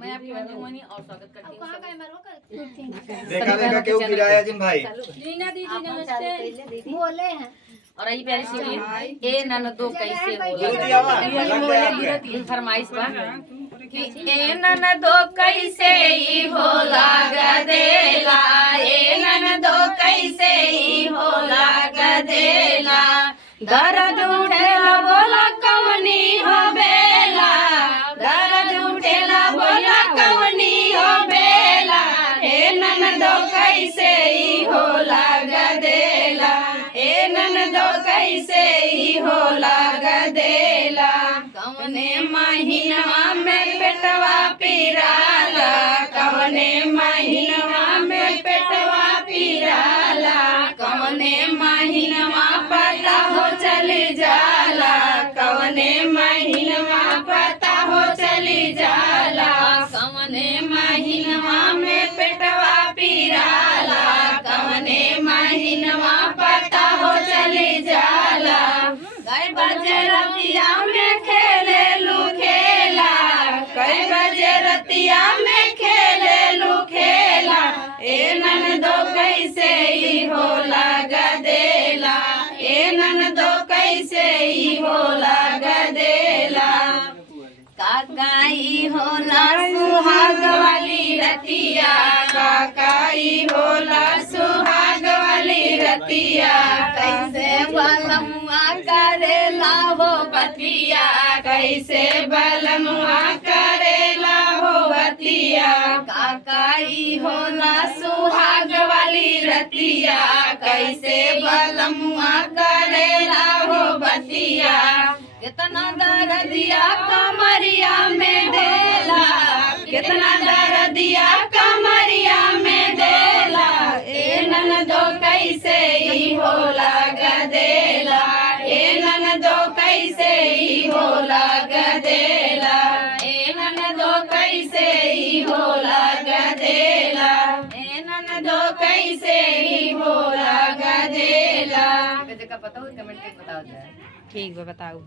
मैं आपकी मंजूमनी और स्वागत करती हूँ। देखा देखा क्यों गिराया जिन भाई। रीना दीदी नमस्ते। बोले हैं और आई प्यारी सी गीत ए ननदो कैसे जल्दी आवा, लग गया आपके। फरमाइश बा कि ए ननदो कैसे ई हो लाग देला, ए ननदो कैसे ई हो लाग देला, दर्द उठेला बोला कवनी हो बेला, दर्द उठेला बोला कवनी हो बेला, ए ननदो कैसे ई हो लाग देला, ए ननदो कैसे ई हो लाग देला, कवने महीनवा में पेटवा पिराला, कवने महीनवा में पेटवा पिराला, कवने महीनवा पता हो चली जाला, कवने महीनवा पता हो चली जाला, कवने महीनवा में पेटवा पिराला, कवने महीनवा पता हो चली जाला, कई बजे रतिया में खेले लू खेला, कई बजे रतिया में खेले लू खेला, ए ननदो कैसे ई हो लाग देला, ए ननदो कैसे ई हो लाग देला, काकाई होला सुहाग वाली रतिया, काकाई होला सुहाग वाली रतिया, कैसे बलमुआ करेला हो बतिया, कैसे बलमुआ करेला हो बतिया, काकाई होला सुहाग वाली रतिया, कैसे बलमुआ करेला हो बतिया, कितना दर्दिया कमरिया में देला, कितना दर्दिया कमरिया में देला, ए ननदो कैसे ई हो लाग देला, ए ननदो कैसे ई हो लाग देला, ए ननदो कैसे ई हो लाग देला, ए ननदो कैसे ई हो लाग देला। पता हो कमेंट करके बताओ। ठीक है बताओ।